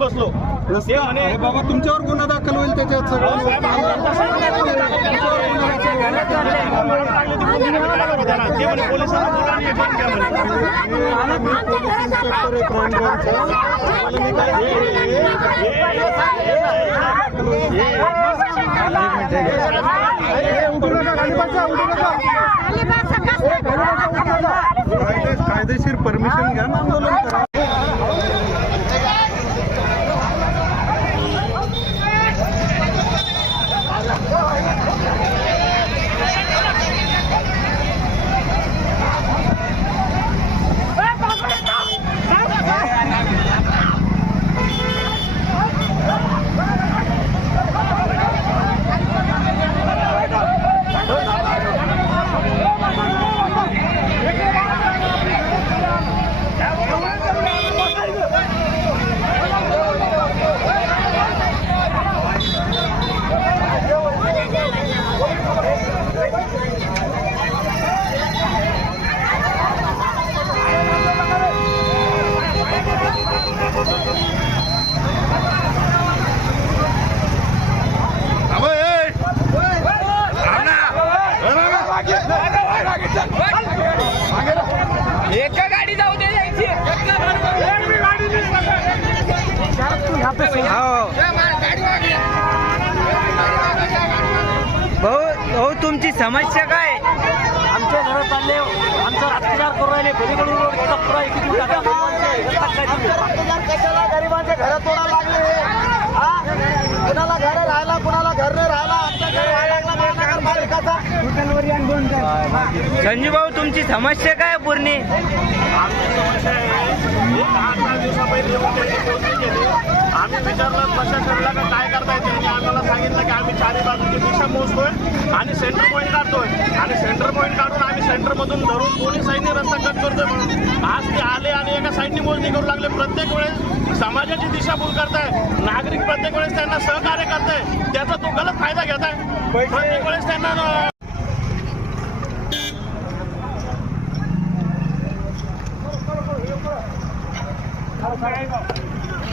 बसलो ते बाबा तुमच्यावर गुन्हा दाखल होईल त्याच्यात ते म्हणे पोलिसांना बोला आणि हे करा म्हणे. कायदे कायदेशीर परमिशन घ्या ना आंदोलन करा एका गाडी जाऊ दे जायची भाऊ भाऊ तुमची समस्या काय? आमच्या घरात चालले आमचा अत्याचार करू राहिले रोडचा पुरा एक टाका कशाला गरिबांचे घर तोडा लागले हा? कुणाला घर राहायला कुणाला घर नाही राहायला? आमच्या घर महानगरपालिकाचा संजू भाऊ तुमची समस्या काय पूर्णी? आमची समस्या आहे आम्ही विचारलं प्रशासनाला का काय करताय त्यांनी आम्हाला सांगितलं की आम्ही चारी बाजूची दिशा मोजतोय आणि सेंटर पॉईंट काढतोय. आणि सेंटर पॉईंट काढून आम्ही सेंटरमधून धरून दोन्ही साईडने रस्ता कट करतोय म्हणून. आज ते आले आणि एका साईडनी मोजणी करू लागले. प्रत्येक वेळेस समाजाची दिशाभूल करताय. नागरिक प्रत्येक वेळेस त्यांना सहकार्य करताय. त्याचा तो गलत फायदा घेत आहे प्रत्येक वेळेस त्यांना